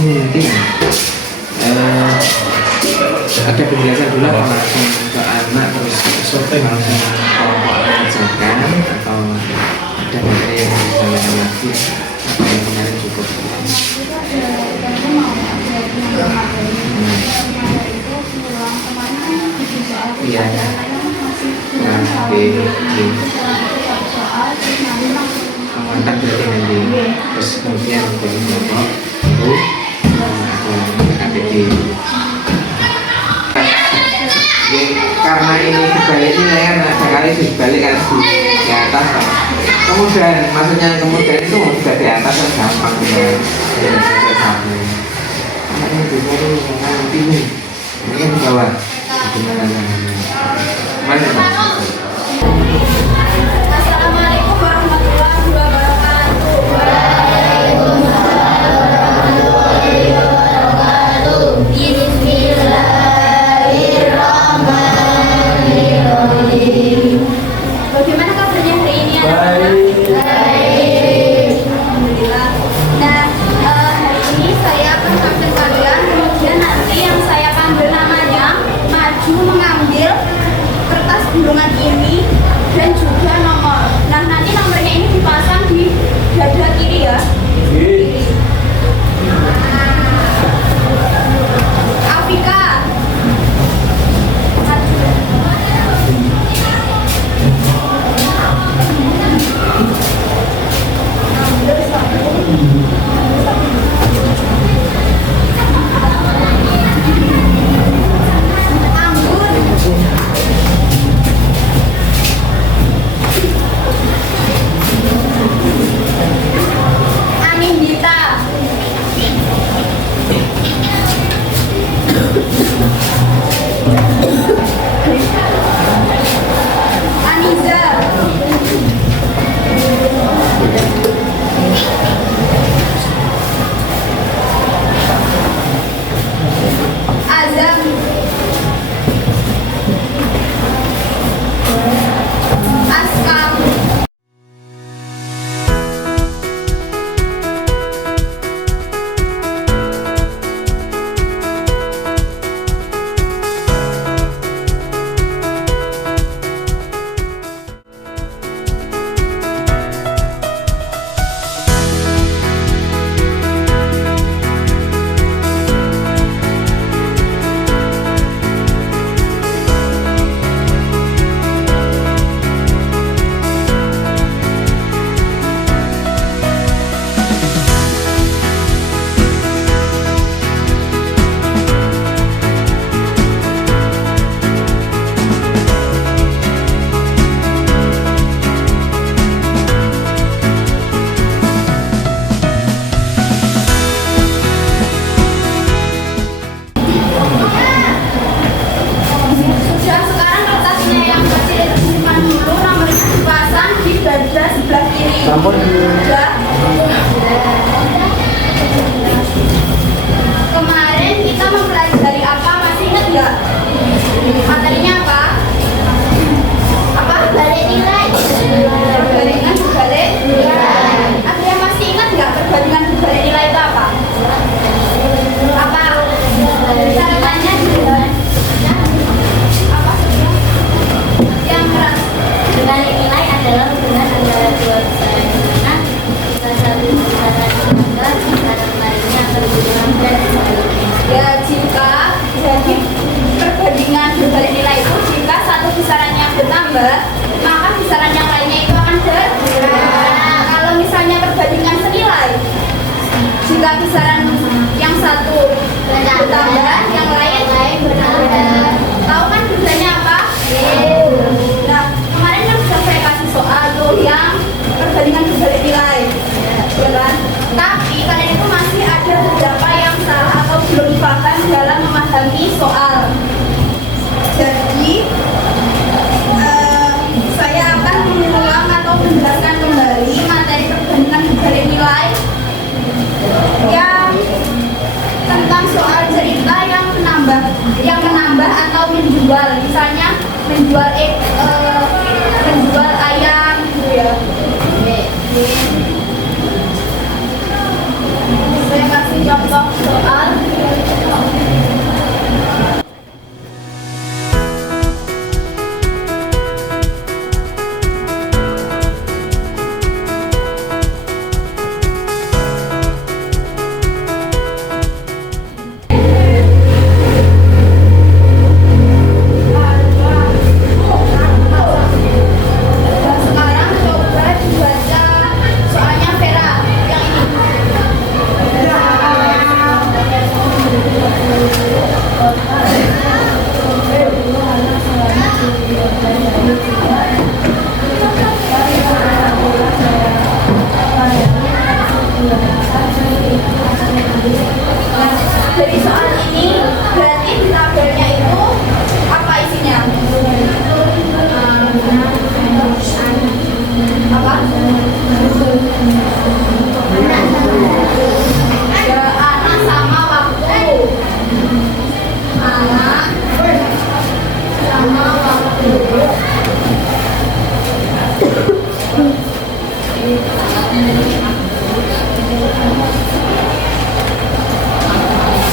mungkin ada penjelasan dulu atau langsung ke anak terus langsung kelompok mengerjakan atau ada materi yang dijalankan lagi atau yang kemarin cukup. Iya ya. Amankan berarti nanti terus kemudian dari kelompok itu KPD. Karena ini dibalik nilai kan ada kali dibalik kan di atas kan. Kemudian maksudnya kemudian itu juga di atas kan gampang ya. Ini bingung. Ini yang di bawah. Gimana caranya? Mana Pak? Assalamualaikum warahmatullahi wabarakatuh. Bismillahirrahmanirrahim. Bagaimana kabarnya hari ini anak-anak? Baik. Alhamdulillah. Nah, hari ini saya akan tampil kalian. Kemudian nanti yang saya panggil namanya maju mengambil kertas gunungan ini dan juga nomor. Nah, nanti nomornya ini dipasang di dada kiri ya. Kiri. Afika. Kemarin kita mempelajari apa? Masih ingat nggak? Materinya apa? Apa? Balik nilai. Perbandingan berbalik nilai. Ada yang masih ingat nggak perbandingan berbalik nilai itu apa? Apa? Caranya apa? Yang keras. Berbalik nilai adalah hubungan antara dua bilangan. Satu bilangan menambah, bilangan kemarinnya akan berkurang dan sebaliknya. Ya, jika jadi perbandingan berbalik nilai itu jika satu kisarannya bertambah, maka kisaran yang lainnya itu akan berkurang. Kalau misalnya perbandingan senilai, jika kisaran yang satu bertambah, yang lain bertambah. Tahu kan bedanya apa? Nah, kemarin kan sudah saya kasih soal tuh yang perbandingan berbalik nilai, ya kan? Tapi kalian itu masih ada beberapa yang salah atau belum paham dalam memahami soal. Jadi saya akan mengulang atau menjelaskan kembali materi perbandingan berbalik nilai yang tentang soal cerita yang menambah atau menjual, misalnya menjual ayam gitu ya. Saya kasih contoh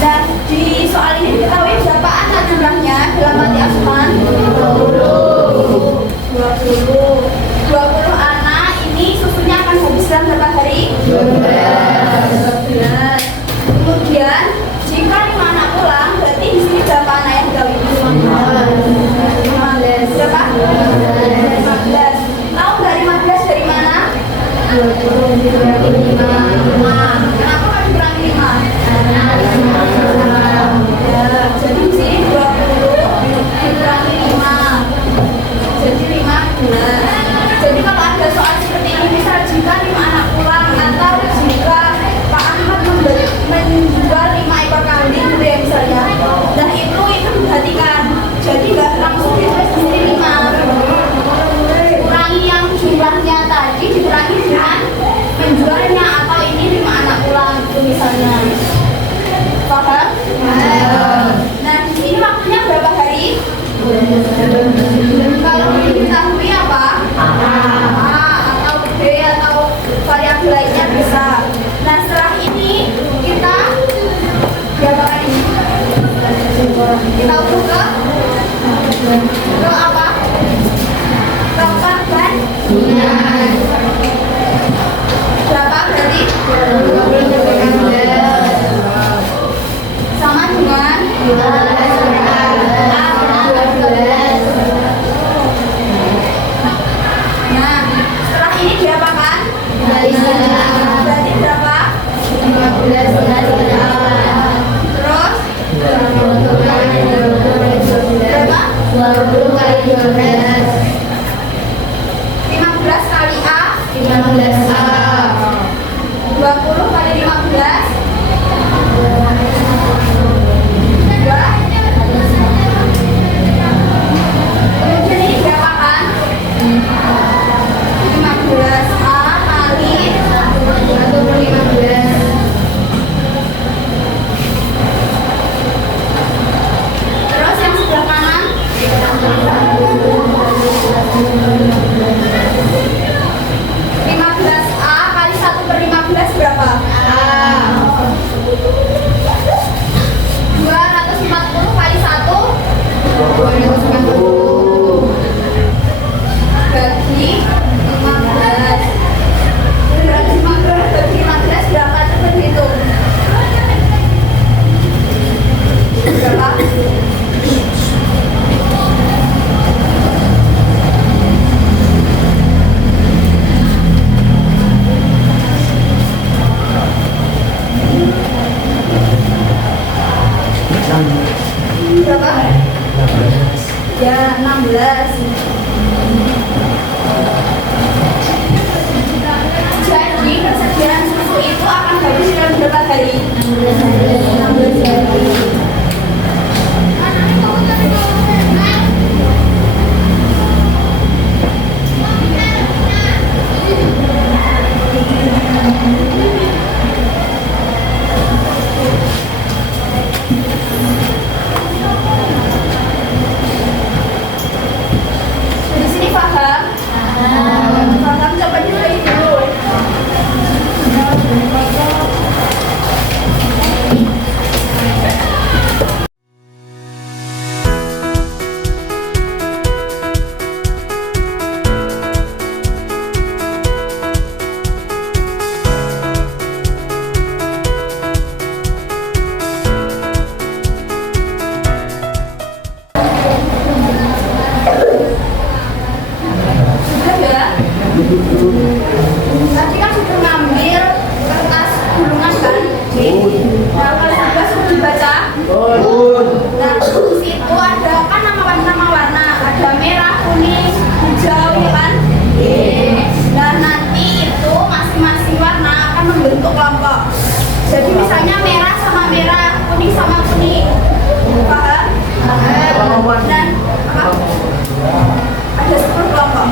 Dan di soal ini diketahui berapa anak jumlahnya dalam panti asuhan? 20 anak. Ini susunya akan habis dalam berapa hari? 12. Kemudian jika 5 anak pulang, berarti di sini berapa anak yang dikawin? 15. Berapa? 15. Tahu nggak 15 dari mana? 20 dikurangi 5. Kenapa kok dikurangi 5? Ya, jadi di sini 20 dikurangi 5. Jadi 15. Jadi kalau ada soal seperti ini, misal jika 5 anak pulang atau jika Pak Ahmad menjual 5 ekor kambing gitu ya misalnya, nah itu diperhatikan. Jadi nggak langsung ditulis di sini 5. Kurangi yang jumlahnya tadi dikurangi dengan menjualnya, atau ini 5 anak pulang itu misalnya. Paham? Nah di sini waktunya berapa hari? Kalau diketahui apa? A atau B atau variabel lainnya bisa. Nah setelah ini kita diapakan ini? Kita ukur ke apa? Ke korban. Berapa berarti? 20 sama dengan 12. Nah, setelah ini diapakan? Berarti berapa? 15. Terus? Berapa? 20 kali 12. 15 kali A? 15A. 20 kali 15? 2. Kemudian ini diapakan? 15A kali 15. Terus yang sebelah kanan? 15A kali 1/15 berapa? 240 kali 1? 240 bagi 15. 250 bagi 15 berapa? Coba dihitung. Berapa? Berapa? Ya, 16. Jadi persediaan susu itu akan habis dalam berapa hari? 16 hari. Di sini paham? Paham, coba ditulis dulu. Sudah ya? Tadi kan sudah ngambil kertas gulungan kan? Nah, kalau sudah dibaca? Nah, di situ ada kan nama-warna, ada merah, kuning, hijau, ya kan? Nah, nanti itu masing-masing warna akan membentuk kelompok. Jadi misalnya merah sama merah, kuning sama kuning. Paham? Dan apa? Ada 10 kelompok.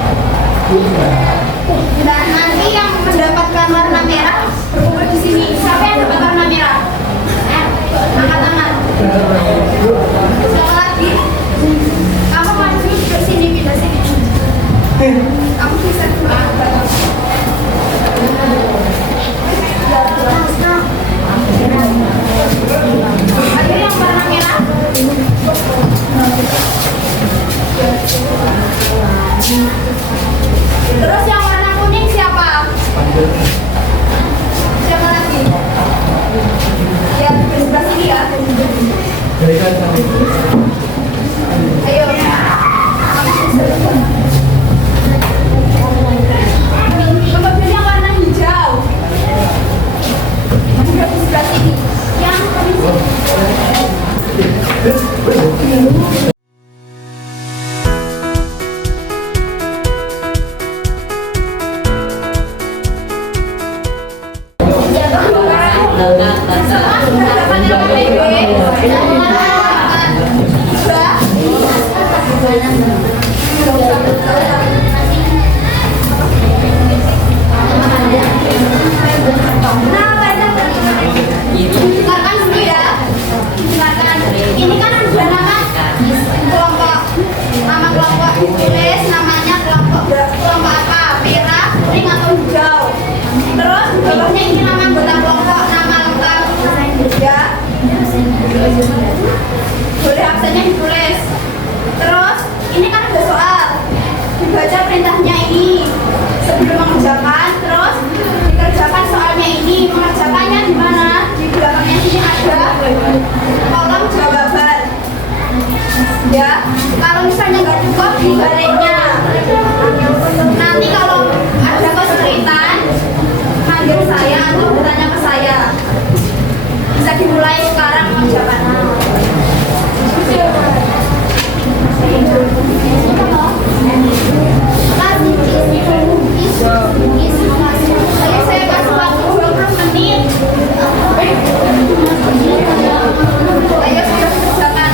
Dan nanti yang mendapatkan warna merah berkumpul di sini. Siapa yang dapat warna merah? Angkat tangan. Siapa lagi? Kamu maju ke sini, pindah sini. Kamu bisa Dengarkan dulu ya. Dengarkan. Ini kan ada nama kelompok ditulis namanya kelompok apa? Merah, kuning atau hijau. Terus di bawahnya ini nama anggota kelompok, nama lengkap ya. Boleh absennya ditulis. Terus ini kan ada soal. Dibaca perintahnya ini sebelum mengerjakan, terus dikerjakan soalnya ini. Mengerjakannya di mana? Di belakangnya sini ada kolom jawaban. Ya, kalau misalnya nggak cukup dibaliknya. Nanti kalau ada kesulitan, panggil saya atau bertanya ke saya. Bisa dimulai sekarang mengerjakan. Saya kasih waktu 20 menit. Ayo sudah kerjakan.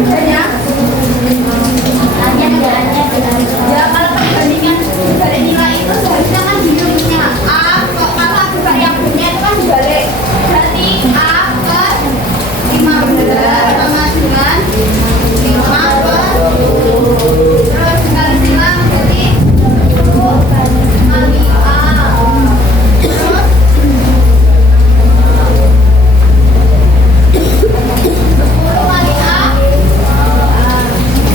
kerjanya? Ya kalau perbandingan dibalik nilai itu seharusnya kan dirumusnya A kalau akibat yang punya itu kan dibalik. Berarti A per 15 sama dengan 5 per 10. Terus dikali silang jadi 10 kali A. Terus 10 kali A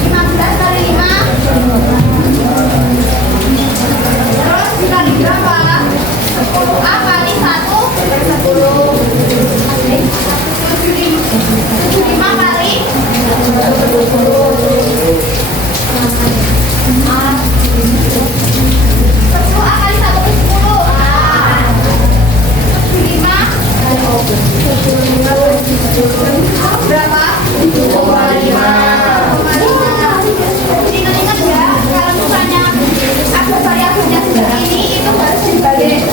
15 kali 5. Terus dikali berapa? 10A kali 1 per 10. 75 kali 10A kali 1 per 10. Berapa? 2,5. Ingat-ingat ya, kalau misalnya ada variabelnya seperti ini, itu harus dibalik.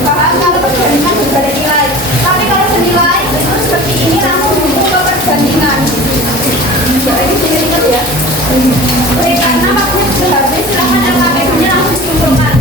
Paham kalau perbandingan dibalik nilai. Tapi kalau senilai, itu seperti ini langsung buku ke perbandingan. Jadi ingat-ingat ya. Oke, karena waktunya sudah habis, silahkan LKPK-nya langsung dikumpulkan.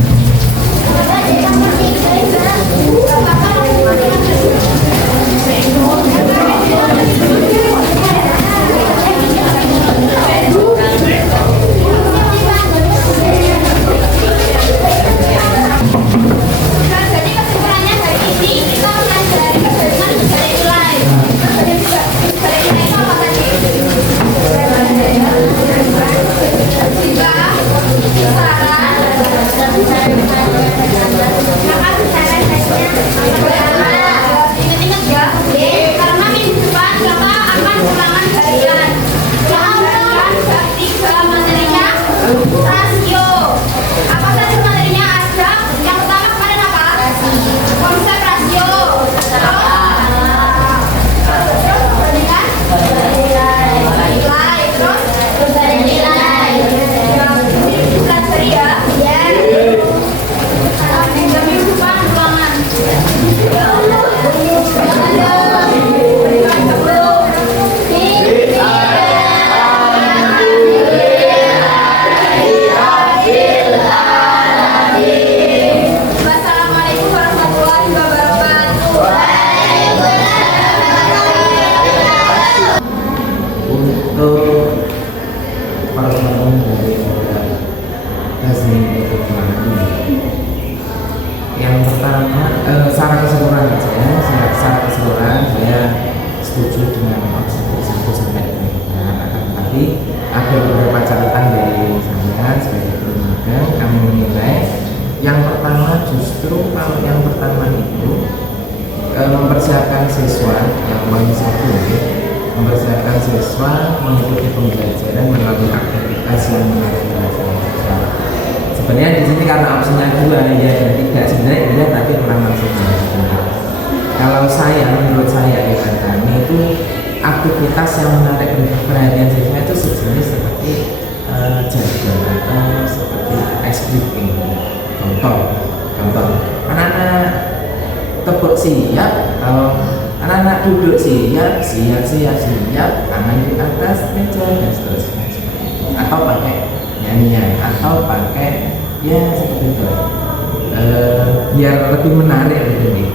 Jadi kesimpulannya dari ini kita mempelajari perbandingan dibalik nilai. Perbandingan dibalik nilai itu apa tadi? Ingat-ingat ya, karena minggu depan Bapak akan ulangan harian. Yang belajar 3 materinya rasio. Apa saja materinya ada? Yang pertama kemarin apa? Konsep rasio. Terus perbandingan nilai. Terus nilai. Ini belajar ya. Minggu depan ulangan. Wassalamualaikum warahmatullahi wabarakatuh. Untuk pertemuan dari lazim itu yang pertama secara keseluruhan saya setuju dengan opsi tersebut sampai dengan tapi ada beberapa catatan dari saya sebagai guru magang. Kami menilai yang pertama justru kalau yang pertama itu mempersiapkan siswa yang poin 1 mempersiapkan siswa mengikuti pembelajaran melalui aktivitas yang menarik perhatian siswa. Sebenarnya di sini karena opsinya 2 ya dan 3 sebenarnya iya tapi kurang maksimal. Kalau menurut saya ya kami itu aktivitas yang menarik perhatian siswa itu sejenis seperti jargon atau seperti ice breaking. Contoh anak-anak tepuk siap, kalau anak-anak duduk siap, tangan di atas meja dan seterusnya seperti itu. Atau pakai nyanyian atau pakai ya seperti itu. Biar lebih menarik gitu.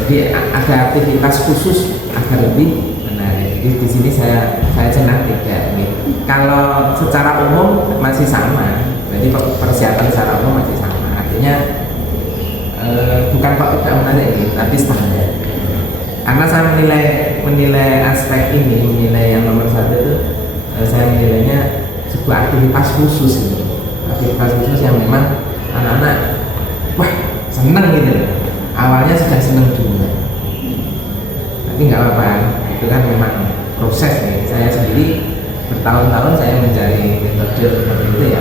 Jadi ada aktivitas khusus agar lebih menarik. Jadi di sini saya senang tidak. Kalau secara umum masih sama. Jadi persiapan secara umum masih sama. Artinya bukan kok tidak menarik tapi standar. Karena saya menilai aspek ini, menilai yang nomor 1 itu saya menilainya sebuah aktivitas khusus gitu. Aktivitas khusus yang memang anak-anak wah seneng gitu. Awalnya sudah seneng dulu, tapi nggak apa-apa, itu kan memang proses nih. Saya sendiri bertahun-tahun saya mencari metode seperti itu ya.